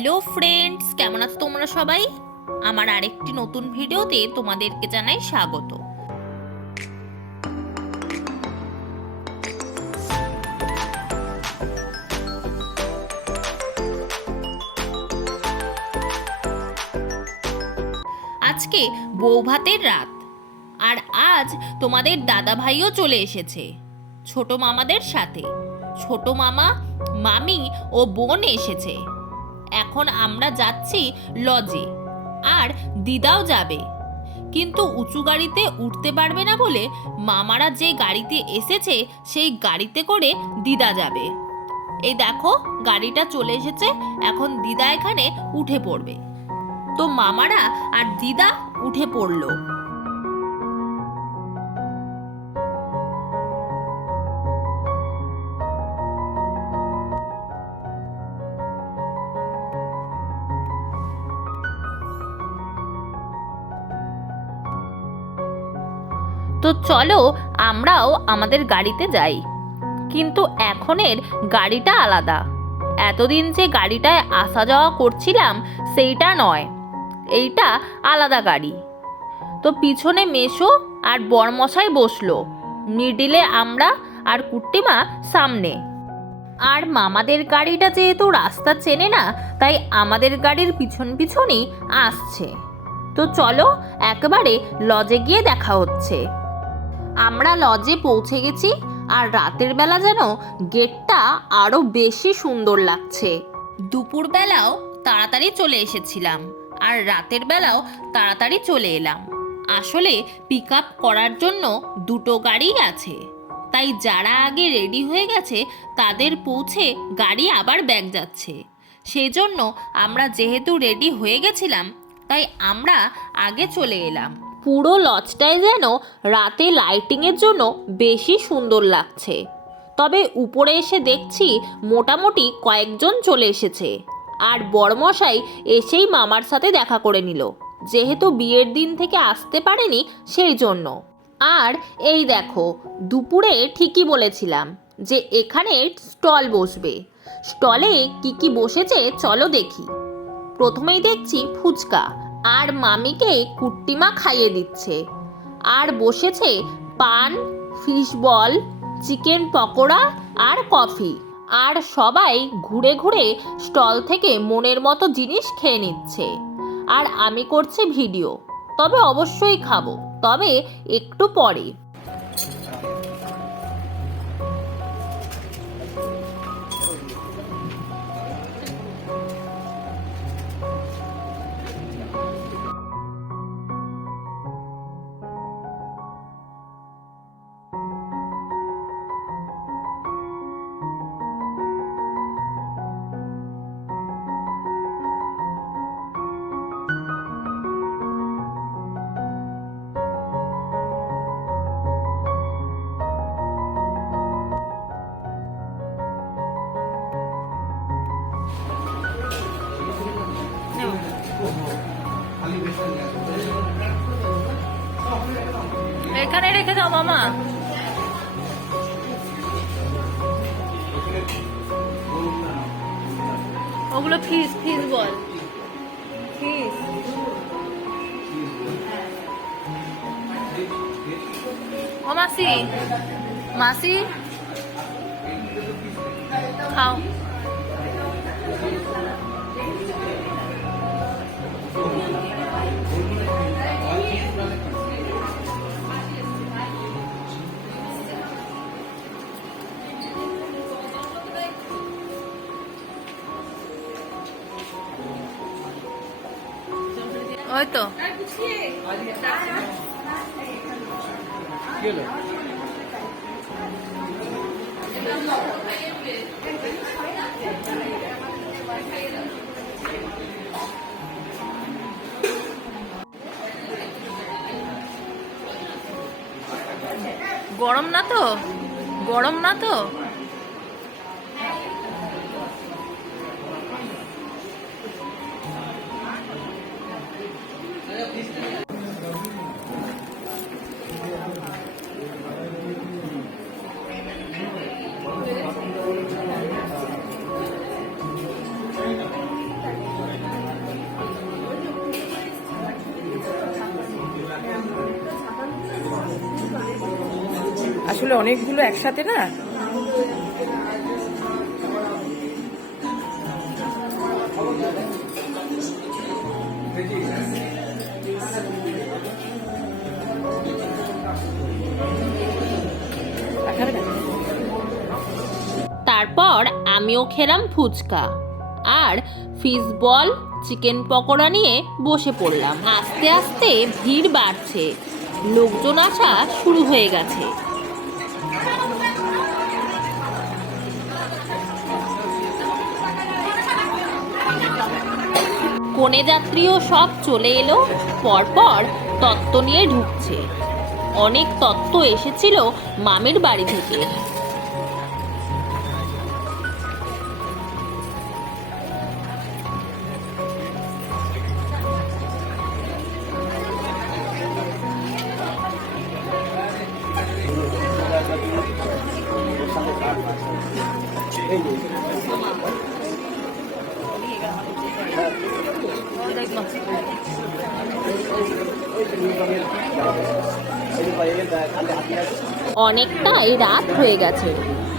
Hello friends, কেমন আছো তোমরা সবাই? আমার আরেকটি নতুন ভিডিওতে তোমাদেরকে জানাই স্বাগত। আজকে বৌভাতের রাত, আর আজ তোমাদের দাদা ভাইও চলে এসেছে ছোট মামাদের সাথে। ছোট মামা, মামি ও বোন এসেছে। এখন আমরা যাচ্ছি লজে, আর দিদাও যাবে, কিন্তু উঁচু গাড়িতে উঠতে পারবে না বলে মামারা যে গাড়িতে এসেছে সেই গাড়িতে করে দিদা যাবে। এই দেখো, গাড়িটা চলে এসেছে, এখন দিদা এখানে উঠে পড়বে। তো মামারা আর দিদা উঠে পড়লো। তো চলো আমরাও আমাদের গাড়িতে যাই, কিন্তু এখনের গাড়িটা আলাদা। এতদিন যে গাড়িটায় আসা যাওয়া করছিলাম সেইটা নয়, এইটা আলাদা গাড়ি। তো পিছনে মেশো আর বরমশাই বসলো, মিডিলে আমরা আর কুট্টিমা সামনে। আর মামাদের গাড়িটা যেহেতু রাস্তা চেনে না, তাই আমাদের গাড়ির পিছন পিছনই আসছে। তো চলো একেবারে লজে গিয়ে দেখা হচ্ছে। আমরা লজে পৌঁছে গেছি, আর রাতের বেলা যেন গেটটা আরো বেশি সুন্দর লাগছে। দুপুরবেলাও তাড়াতাড়ি চলে এসেছিলাম, আর রাতের বেলাও তাড়াতাড়ি চলে এলাম। আসলে পিক আপ করার জন্য দুটো গাড়ি আছে, তাই যারা আগে রেডি হয়ে গেছে তাদের পৌঁছে গাড়ি আবার ব্যাক যাচ্ছে। সেই জন্য আমরা যেহেতু রেডি হয়ে গেছিলাম, তাই আমরা আগে চলে এলাম। পুরো লজটায় যেন রাতে লাইটিংয়ের জন্য বেশি সুন্দর লাগছে। তবে উপরে এসে দেখছি মোটামুটি কয়েকজন চলে এসেছে, আর বড়মশাই এসেই মামার সাথে দেখা করে নিল, যেহেতু বিয়ের দিন থেকে আসতে পারেনি সেই জন্য। আর এই দেখো, দুপুরে ঠিকই বলেছিলাম যে এখানে স্টল বসবে। স্টলে কি কি বসেছে চলো দেখি। প্রথমেই দেখছি ফুচকা, আর মামিকে কুট্টিমা খাইয়ে দিচ্ছে। আর বসেছে পান, ফিশ বল, চিকেন পকোড়া আর কফি। আর সবাই ঘুরে ঘুরে স্টল থেকে মনের মতো জিনিস খেয়ে নিচ্ছে, আর আমি করছি ভিডিও। তবে অবশ্যই খাবো, তবে একটু পরে। এখানে রেখে দাও মামা। ওগুলো ফিস ফিস বল, ফিস। ও মাসি, মাসি খাও। ওই তো গরম না তো, গরম না তো। আসলে অনেকগুলো একসাথে না। তারপর আমিও খেলাম ফুচকা আর ফিশ বল, চিকেন পকোড়া নিয়ে বসে পড়লাম। আস্তে আস্তে ভিড় বাড়ছে, লোকজন আসা শুরু হয়ে গেছে। কনে যাত্রীও সব চলে এলো, পরপর তত্ত্ব নিয়ে ঢুকছে। অনেক তত্ত্ব এসেছিল মামির বাড়ি থেকে। অনেকটাই রাত হয়ে গেছে,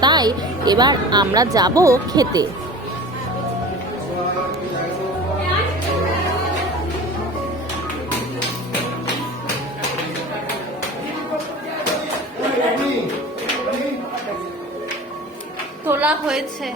তাই এবার আমরা যাব খেতে। তোলা হয়েছে।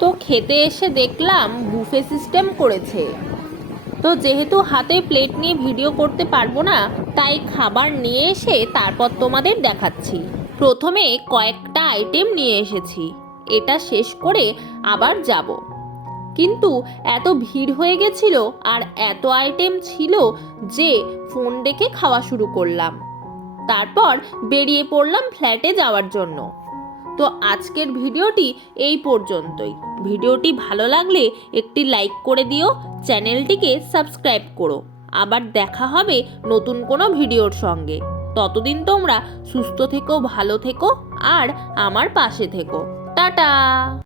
তো খেতে এসে দেখলাম বুফে সিস্টেম করেছে। তো যেহেতু হাতে প্লেট নিয়ে ভিডিও করতে পারবো না, তাই খাবার নিয়ে এসে তারপর তোমাদের দেখাচ্ছি। প্রথমে কয়েকটা আইটেম নিয়ে এসেছি, এটা শেষ করে আবার যাব। কিন্তু এত ভিড় হয়ে গেছিল আর এত আইটেম ছিল যে ফোন রেখে খাওয়া শুরু করলাম। তারপর বেরিয়ে পড়লাম ফ্ল্যাটে যাওয়ার জন্য। তো আজকের ভিডিওটি এই পর্যন্তই। ভিডিওটি ভালো লাগলে একটি লাইক করে দিও, চ্যানেলটিকে সাবস্ক্রাইব করো। আবার দেখা হবে নতুন কোনো ভিডিওর সঙ্গে। ততদিন তোমরা সুস্থ থেকো, ভালো থেকো আর আমার পাশে থেকো। টাটা।